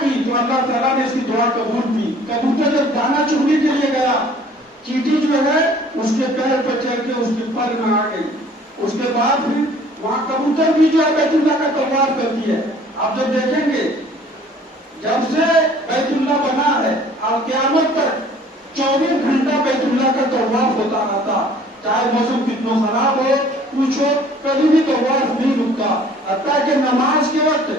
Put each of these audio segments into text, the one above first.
کی تو اللہ تعالیٰ نے اس کی دعا قبول کی. کبوتر جب دانا چگنے کے لیے گیا, چیٹی جو ہے اس کے پیر پر چڑھ کے اس کے پر میں آ گئی. اس کے بعد پھر وہاں کبوتر بھی جو ہے بیت اللہ کا طواف کرتی ہے. آپ جب دیکھیں گے جب سے بیت اللہ بنا ہے اور قیامت تک 24 گھنٹہ بیت اللہ کا طواف ہوتا رہتا, چاہے موسم کتنا خراب ہو کچھ ہو, کبھی بھی طواف نہیں رکتا. حتیٰ کہ نماز کے وقت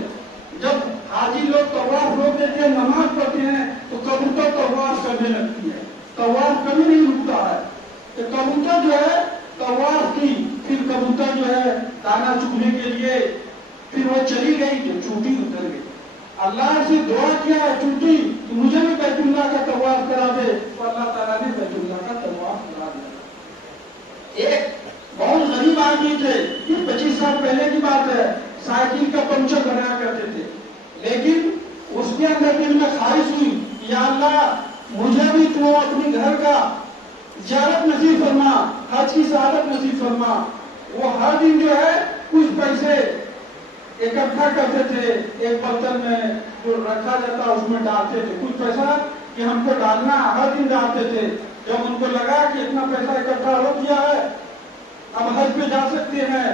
جب حاجی لوگ طواف روک دیتے ہیں, نماز پڑھتے ہیں, تو کبوتر طواف کرنے لگتی ہے. طواف کبھی نہیں رکتا ہے. تو کبوتر جو ہے طواف کی, پھر کبوتر جو ہے دانا چگنے کے لیے پھر وہ چلی گئی تو چونٹی اتر گئی. اللہ سے دعا کیا ہے چونٹی کہ مجھے بھی بیت اللہ کا طواف کرا دے, تو اللہ تعالیٰ نے بیت اللہ کا طواف کرا دیا. ایک بہت غریب آدمی تھے, یہ 25 سال پہلے کی بات ہے, سائیکل کا پنچر بنایا کرتے تھے. لیکن اس کے اندر دل میں خواہش ہوئی, یا اللہ مجھے بھی تو اپنی گھر کا زیارت نصیب فرما, حج کی سعادت نصیب فرما. وہ ہر دن جو ہے کچھ پیسے اکٹھا کرتے تھے, ایک برتن میں جو رکھا جاتا اس میں ڈالتے تھے کچھ پیسہ کہ ہم کو ڈالنا, ہر دن ڈالتے تھے. جب ان کو لگا کہ اتنا پیسہ اکٹھا ہو گیا ہے, اب حج پہ جا سکتے ہیں,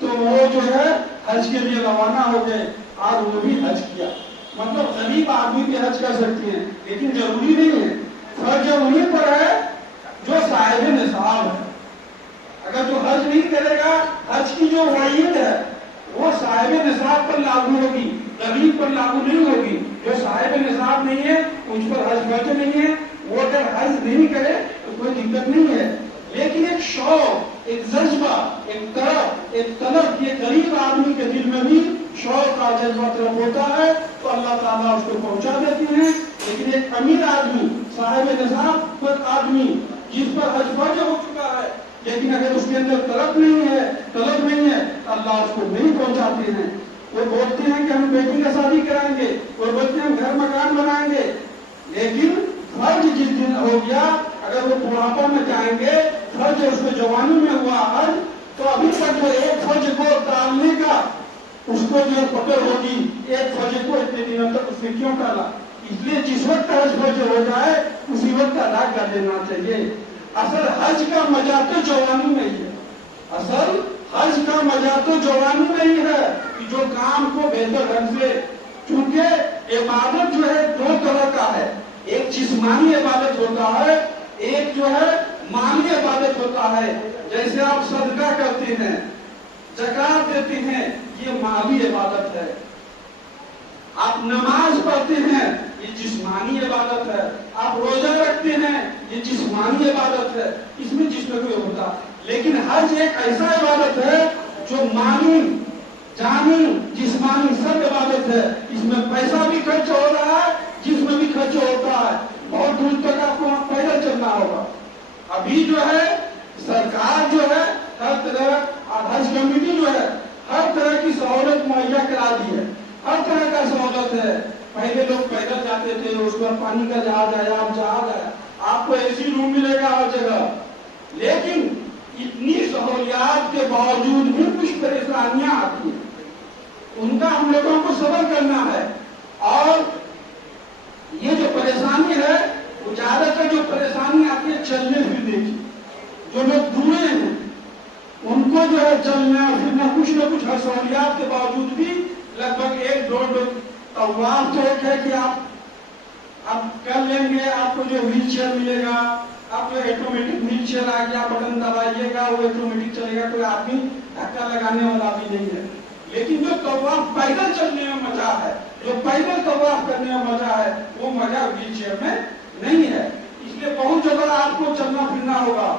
تو وہ جو ہے حج کے لیے روانہ ہو گئے اور وہ بھی حج کیا. مطلب غریب آدمی بھی حج کر سکتے ہیں, لیکن ضروری نہیں ہے. فرض انہیں پر ہے جو صاحب نصاب ہے. اگر جو حج نہیں کرے گا, حج کی جو وعید ہے وہ صاحب نصاب پر لاگو ہوگی, غریب پر لاگو نہیں ہوگی. جو صاحب نصاب نہیں ہے اس پر حج فرض نہیں ہے. وہ اگر حج نہیں کرے تو کوئی دقت نہیں ہے. لیکن ایک شوق, ایک جذبہ, ایک طرف, ایک طلب, یہ غریب آدمی کے دل میں بھی شوق کا جذبہ طرف ہوتا ہے تو اللہ تعالیٰ اس کو پہنچا دیتی ہیں. لیکن ایک امیر آدمی, صاحب نصاب پر آدمی جس پر حج فرض ہو چکا ہے, لیکن اگر اس کے اندر طلب نہیں ہے, اللہ اس کو نہیں پہنچاتے ہیں. وہ بولتے ہیں کہ ہم بیٹی کا شادی کرائیں گے, وہ بولتے ہیں ہم گھر مکان بنائیں گے, لیکن فرض جس دن ہو گیا, اگر وہ بڑھاپا میں جائیں گے, فرض اس کو جوانی میں ہوا حج, تو ابھی تک جو ایک فرض کو ٹالنے کا اس کو جو پکڑ ہوگی, ایک فرض کو اتنے دنوں تک اس نے کیوں ٹالا. اس لیے جس وقت حج فرض ہو جائے اسی وقت ادا کر دینا چاہیے. اصل حج کا مزہ تو جوانی میں ہی ہے. اصل حج کا مزہ تو جوانی میں ہی ہے کہ جو کام کو بہتر ڈھنگ سے, کیونکہ عبادت جو ہے دو طرح کا ہے. ایک جسمانی عبادت ہوتا ہے, ایک جو ہے مالی عبادت ہوتا ہے. جیسے آپ صدقہ کرتے ہیں, زکات دیتے ہیں, یہ مالی عبادت ہے. آپ نماز پڑھتے ہیں, یہ جسمانی عبادت ہے. آپ روزہ رکھتے ہیں, یہ جسمانی عبادت ہے. اس میں جسم کوئی ہوتا. لیکن حج ایک ایسا عبادت ہے جو مالی, جانی, جسمانی سب عبادت ہے. اس میں پیسہ بھی خرچ ہو رہا ہے, جسم بھی خرچ ہوتا ہے. بہت دور تک آپ کو وہاں پیدل چلنا ہوگا. ابھی جو ہے سرکار جو ہے ہر طرح, حج کمیٹی جو ہے ہر طرح کی سہولت مہیا کرا دی ہے. ہر طرح کا سہولت ہے. پہلے لوگ پیدل جاتے تھے, اس پر پانی کا جہاز آیا, اب جہاز آیا, آپ کو اے سی روم ملے گا ہر جگہ. لیکن اتنی سہولیات کے باوجود بھی کچھ پریشانیاں آتی ہیں, ان کا ہم لوگوں کو صبر کرنا ہے. اور یہ جو پریشانی ہے وہ زیادہ تر جو پریشانی آتی ہے چلنے پھرنے کی, جو لوگ بوڑھے ہیں ان کو جو ہے چلنا پھرنا کچھ نہ کچھ ہر سہولیات کے باوجود بھی لگ بھگ 1-2 طواف تو ایک ہے کہ آپ کر لیں گے. آپ کو جو ویل چیئر ملے گا, آپ جو آٹومیٹک ویل چیئر آ گیا, بٹن دبائیے گا وہ آٹومیٹک چلے گا, کوئی آدمی دھکا لگانے والا بھی نہیں ہے. لیکن جو طواف پیدل چلنے میں مزہ ہے, جو پیدل طواف کرنے میں مزہ ہے, وہ مزہ ویل چیئر میں نہیں ہے. اس لیے بہت جگہ آپ کو چلنا پھرنا ہوگا.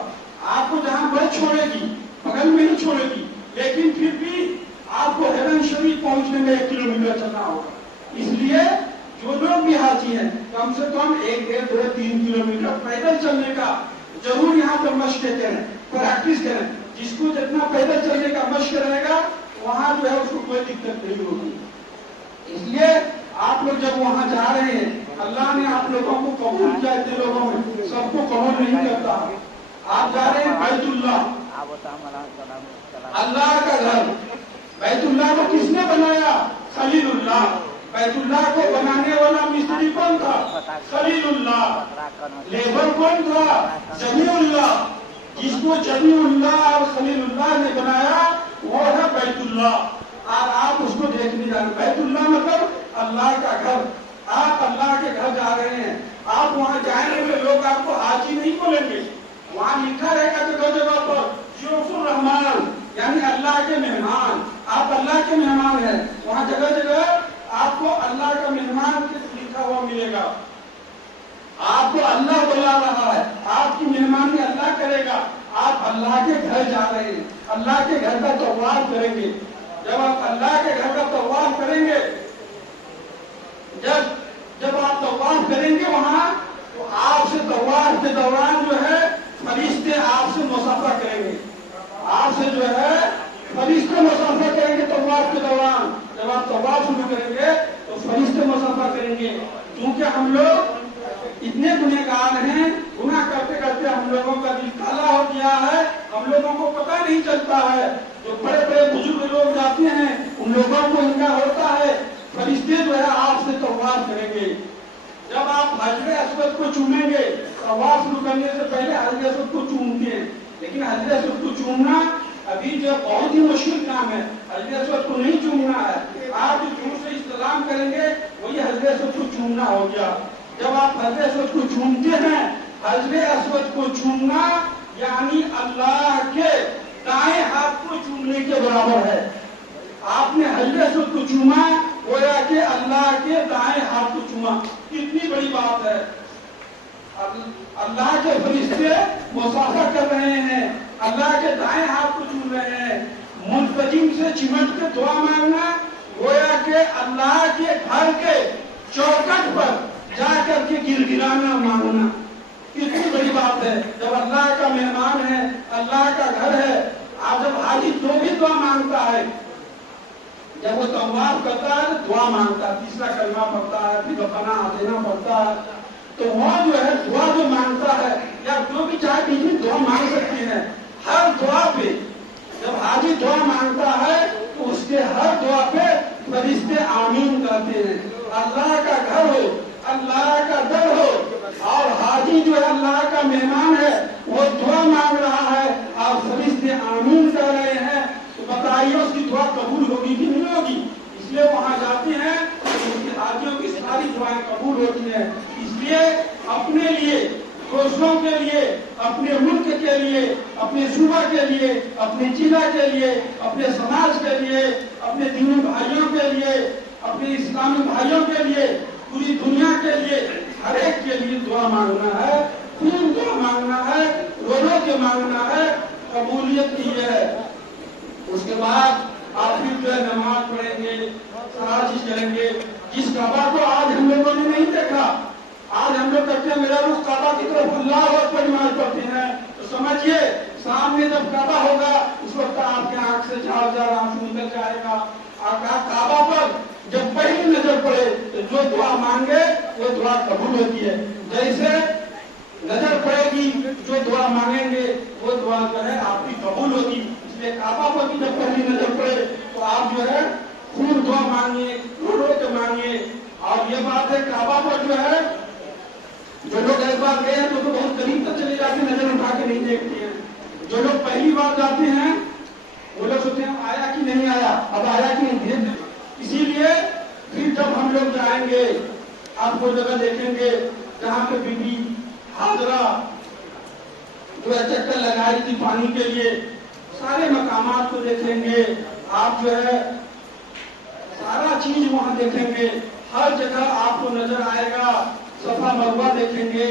آپ کو جہاں بس چھوڑے گی بغل میں ہی چھوڑے گی, لیکن پھر بھی آپ کو ہیرن شریف پہنچنے میں 1 کلومیٹر چلنا ہوگا. اس لیے جو لوگ بھی حاجی ہیں کم سے کم 1-2-3 کلومیٹر پیدل چلنے کا ضرور یہاں پر مشق کریں, پریکٹس کریں. جس کو جتنا پیدل چلنے کا مشق رہے گا وہاں جو ہے اس کو کوئی دقت نہیں ہوگی. اس لیے آپ لوگ جب وہاں جا رہے ہیں, اللہ نے آپ لوگوں کو قبول کیا. اتنے لوگوں میں سب کو قبول نہیں کرتا. آپ جا رہے ہیں بیت اللہ, اللہ کا گھر. بیت اللہ کو کس نے بنایا؟ خلیل اللہ. بیت اللہ کو بنانے والا مستری کون تھا؟ خلیل اللہ. لیبر کون تھا؟ جمیع اللہ. جس کو جمیع اللہ اور خلیل اللہ نے بنایا وہ ہے بیت اللہ. اور آپ اس کو دیکھنے جا رہے ہیں. بیت اللہ مطلب اللہ کا گھر. آپ اللہ کے گھر جا رہے ہیں. آپ وہاں جائیں گے لوگ آپ کو حاجی نہیں بولیں گے. وہاں لکھا رہے گا جگہ جگہ پر ضیوف الرحمان یعنی اللہ کے مہمان. آپ اللہ کے مہمان ہیں. وہاں جگہ جگہ آپ کو اللہ کا مہمان لکھا ہوا ملے گا. آپ کو اللہ بلا رہا ہے. آپ کی مہمانی اللہ کرے گا. آپ اللہ کے گھر جا رہے ہیں. اللہ کے گھر کا طواف کریں گے. جب آپ اللہ کے گھر کا طواف کریں گے, جب آپ طواف کریں گے وہاں, تو آپ سے طواف کے دوران جو ہے فرشتے آپ سے مصافحہ کریں گے. آپ سے جو ہے فرشتے مصافحہ کریں گے طواف کے دوران. جب آپ طواف شروع کریں گے تو فرشتے مصافحہ کریں گے. کیونکہ ہم لوگ اتنے گنہگار ہیں, گناہ کرتے کرتے ہم لوگوں کا دل کالا ہو گیا ہے. ہم لوگوں کو پتہ نہیں چلتا ہے. جو بڑے بڑے بزرگ لوگ جاتے ہیں ان لوگوں کو ان کا ہوتا ہے. فرشتے جو ہے آپ سے طواف کریں گے. جب آپ حجر اسود کو چومیں گے, طواف شروع کرنے سے پہلے حجر اسود کو چومتے ہیں, لیکن حجر اسود کو چومنا ابھی جو بہت ہی مشکل کام ہے. حجر اسود کو نہیں چومنا ہے. آپ جو سے استلام کریں گے وہی حجر اسود کو چومنا ہو گیا. جب آپ حجر اسود کو چومتے ہیں, حجر اسود کو چومنا یعنی اللہ کے دائیں ہاتھ کو چومنے کے برابر ہے. آپ نے حجر اسود کو چوما گویا کہ اللہ کے دائیں ہاتھ کو چوما. کتنی بڑی بات ہے. اللہ کے فرشتے مصافحہ کر رہے ہیں, اللہ کے دائیں ہاتھ کو چوم رہے ہیں. منتظم سے چمٹ کے دعا مانگنا گویا کہ اللہ کے گھر کے چوکٹ پر جا کر کے گر گرانا مانگنا. کتنی بڑی بات ہے. جب اللہ کا مہمان ہے, اللہ کا گھر ہے, آپ جب حاجی تو بھی دعا مانگتا ہے, جب وہ طواف کرتا ہے دعا مانگتا ہے, تیسرا کلمہ پڑھتا ہے, پھر پناہ دینا پڑتا ہے, تو وہ جو ہے دعا جو مانگتا ہے یا جو بھی چاہے بیچ دعا مانگ سکتے ہیں. ہر دعا پہ جب حاجی دعا مانگتا ہے تو اس کے ہر دعا پہ فرشتے آمین کہتے ہیں. اللہ کا گھر ہو, اللہ کا در ہو, اور حاجی جو ہے اللہ کا مہمان ہے, وہ دعا مانگ رہا ہے اور فرشتے آمین کر رہے ہیں, تو بتائیے اس کی دعا قبول ہوگی کہ نہیں ہوگی. اس لیے وہاں جاتے ہیں تو اس کی حاجیوں کی ساری دعائیں قبول ہوتی ہیں. اس لیے اپنے لیے, دوستوں کے لیے, اپنے ملک کے لیے, اپنے صوبہ کے لیے, اپنے ضلع کے لیے, اپنے سماج کے لیے, اپنے دینی بھائیوں کے لیے, اپنے اسلامی بھائیوں کے لیے, پوری دنیا کے لیے, ہر ایک کے لیے دعا مانگنا ہے. خوب دعا مانگنا ہے, رو رو کے مانگنا ہے. قبولیت کی ہے. اس کے بعد آپ پھر جو ہے نماز پڑھیں گے, سارا چیز کریں گے. جس کعبہ کو آج ہم لوگوں نے نہیں دیکھا, آج ہم لوگ کہتے ہیں میرا رخ کعبہ کی طرف, اللہ اکبر نماز پڑھتے ہیں, تو سمجھیے سامنے جب کعبہ ہوگا اس وقت آپ کے آنکھ سے جھاڑ جھاڑ آنسو نکل جائے گا. اور کعبہ پر جب پہلی نظر پڑے تو جو دعا مانگے وہ دعا قبول ہوتی ہے. جیسے نظر پڑے گی جو دعا مانگیں گے وہ دعا جو ہے آپ کی قبول ہوگی. اس لیے کعبہ پر بھی جب پہلی نظر پڑے تو آپ جو ہے خوب دعا مانگیے, رو رو کے مانگیے. اور یہ بات ہے کعبہ پر جو ہے جو لوگ ایک بار گئے ہیں تو بہت قریب تک چلے جاتے ہیں, نظر اٹھا کے نہیں دیکھتے ہیں. جو لوگ پہلی بار جاتے ہیں وہ لوگ سوچتے ہیں آیا کہ نہیں آیا, اب آیا کہ نہیں. اسی لیے پھر جب ہم لوگ جائیں گے آپ کو جگہ دیکھیں گے جہاں پہ بی بی حاضرہ جو ہے چکر لگائی تھی پانی کے لیے, سارے مقامات کو دیکھیں گے. آپ جو ہے سارا چیز وہاں دیکھیں گے, ہر جگہ آپ کو نظر آئے گا. صفا مروہ دیکھیں گے,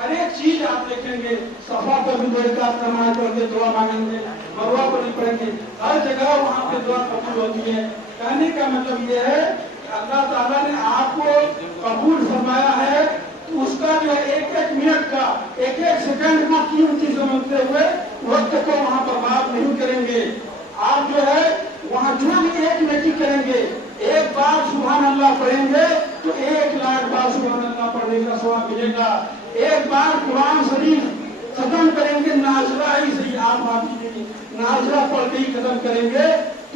ہر ایک چیز آپ دیکھیں گے. صفا پر بھی دو رکعت نماز پڑھ کے دعا مانگیں گے, مروہ پر بھی پڑھیں گے. ہر جگہ وہاں پہ دعا قبول ہوتی ہے. کہنے کا مطلب یہ ہے کہ اللہ تعالیٰ نے آپ کو قبول فرمایا ہے تو اس کا جو ہے ایک ایک منٹ کا, ایک ایک سیکنڈ کا قیمتی سمجھتے ہوئے وقت کو وہاں پر بات نہیں کریں گے. آپ جو ہے وہاں جو بھی ایک نیکی کریں گے, ایک بار سبحان اللہ پڑھیں گے تو 1,00,000 بار سبحان اللہ پڑھنے کا ثواب ملے گا. ایک بار قرآن شریف ختم کریں گے, نازلہ ہی صحیح, آپ نازلہ پڑھ کے ہی ختم کریں گے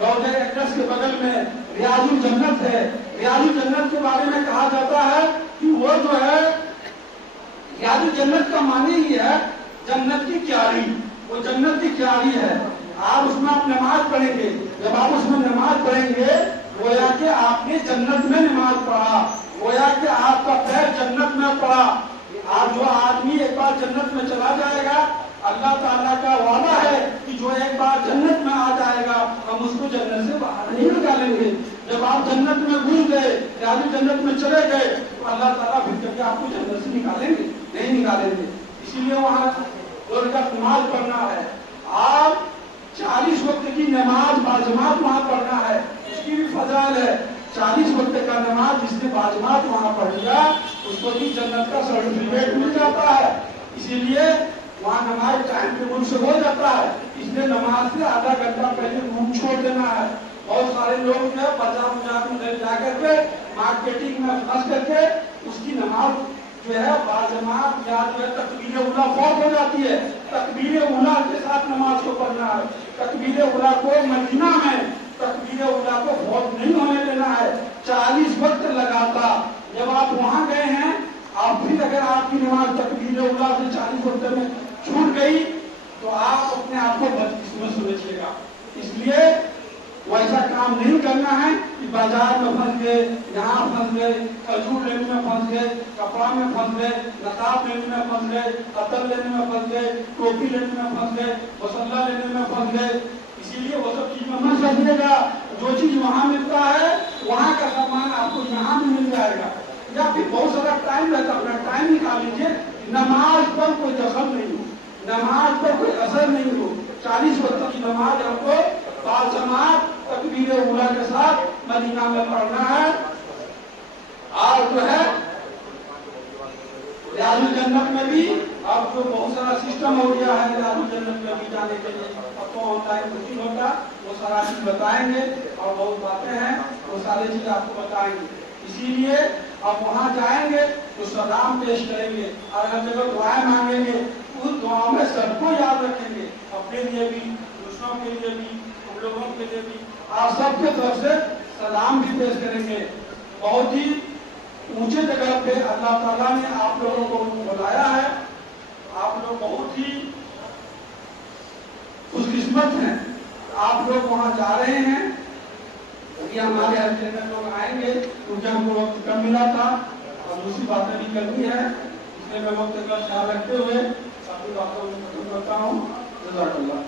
روضہ اقدس کے بغل میں ریاض الجنت ہے. ریاض الجنت کے بارے میں کہا جاتا ہے کہ وہ جو ہے ریاض الجنت کا معنی ہی ہے جنت کی کیاری. وہ جنت کی کیاری ہے. آپ اس میں آپ نماز پڑھیں گے. جب آپ اس میں نماز پڑھیں گے گویا کہ آپ نے جنت میں نماز پڑھا, گویا کہ آپ کا پیر جنت میں پڑا. آپ جو آدمی ایک بار جنت میں چلا جائے گا, اللہ تعالیٰ کا وعدہ ہے کہ جو ایک بار جنت میں آ جائے گا ہم اس کو جنت سے باہر نہیں نکالیں گے. جب آپ جنت میں گھس گئے, یعنی جنت میں چلے گئے, تو اللہ تعالیٰ پھر کبھی آپ کو جنت سے نکالیں گے نہیں نکالیں گے. اسی لیے وہاں نماز پڑھنا ہے. آپ 40 وقت کی نماز باجماعت وہاں پڑھنا ہے. اس کی بھی فضائل ہے. 40 وقت کا نماز جس نے باجماعت وہاں پڑھ لیا اس کو بھی جنت کا سرٹیفکیٹ مل جاتا ہے. اسی لیے وہاں نماز ٹائم ٹیبل سے ہو جاتا ہے. اس لیے نماز سے آدھا گھنٹہ پہلے روم چھوڑ دینا ہے. بہت سارے لوگ جو ہے بازار میں جا کر کے مارکیٹنگ میں پھنس کر کے اس کی نماز جو ہے باجماعت یا جو ہے تکبیر اولیٰ فوت ہو جاتی ہے. تکبیر اولیٰ کے ساتھ نماز کو پڑھنا ہے. تکبیر اولیٰ کو مدینہ میں تکبیر اولیٰ کو فوت نہیں ہونے دینا ہے. 40 وقت لگاتا. جب آپ وہاں گئے ہیں, آپ پھر اگر آپ کی نماز تکبیر اولیٰ سے 40 وقت میں چھوٹ گئی تو آپ اپنے آپ کو بدقسمت سمجھیے گا. اس لیے ویسا کام نہیں کرنا ہے کہ بازار میں پھنس گئے, یہاں پھنس گئے, کھجور لینے میں پھنس گئے, کپڑا میں پھنس گئے, نقاب لینے میں پھنس گئے, عطر لینے میں پھنس گئے, ٹوپی لینے میں پھنس گئے, مسلح لینے میں پھنس گئے. اسی لیے وہ سب چیز میں مت سمجھیے گا. جو چیز وہاں ملتا ہے وہاں کا سامان آپ کو یہاں بھی مل جائے گا. یا پھر بہت سارا ٹائم رہتا ہے, اپنا ٹائم نکال لیجیے. نماز پر کوئی دخل نہیں ہو, نماز پر کوئی اثر نہیں ہو. 40 وقت کی نماز آپ کو باجماعت تکبیر اولیٰ کے ساتھ مدینہ میں پڑھنا ہے. اور جو ہے ریاض الجنت میں بھی اب جو بہت سارا سسٹم ہو گیا ہے ریاض الجنت میں بھی جانے کے لیے. اب تو آن لائن بکنگ ہوگا, وہ سارا چیز بتائیں گے اور بہت باتیں ہیں وہ ساری چیز آپ کو بتائیں گے. اسی لیے اب وہاں جائیں گے تو سلام پیش کریں گے اور ہر جگہ دعائیں مانگیں گے. اس دعاؤں میں سب کو یاد رکھیں گے, اپنے لیے بھی, دوسروں کے لیے بھی, ہم لوگوں کے لیے بھی. آپ سب کے طرف سے سلام بھی پیش کریں گے. بہت ہی اونچے جگہ پہ اللہ تعالیٰ نے آپ لوگوں کو بلایا ہے. آپ لوگ بہت ہی خوش قسمت ہیں. آپ لوگ وہاں جا رہے ہیں. یہ ہمارے ہر لوگ آئیں گے کیونکہ ہم کو وقت کم ملا تھا اور دوسری باتیں بھی کرنی ہے. اس لیے میں وقت کا خیال رکھتے ہوئے اپنی باتوں کو ختم کرتا ہوں. جزاک اللہ.